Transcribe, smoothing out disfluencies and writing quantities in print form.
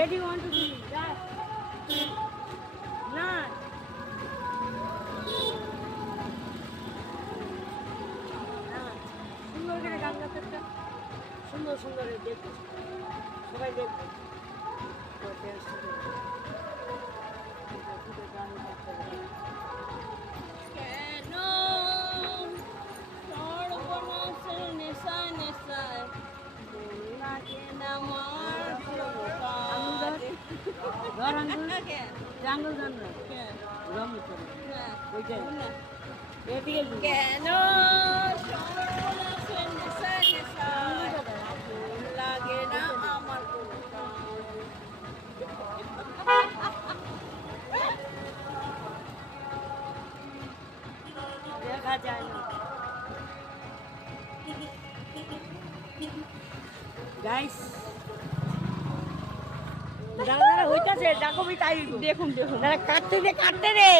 ready 1 2 3 যা না সুন্দর করে গান গাতে একটা সুন্দর সুন্দর দেখতে সবাই দেখবে কেন সর্বনাশের নেশায় নেশায় লাগে না আমার জাঙ্গল জান না ওইটাই এদিকে কেন সর্বনাশের নেশায় নেশায় লাগে না আমার কোনো দেখা যায় না গাইস যারা যারা হইতাছে ডাকবি তাই দেখুন দেখুন যারা কাটতে রে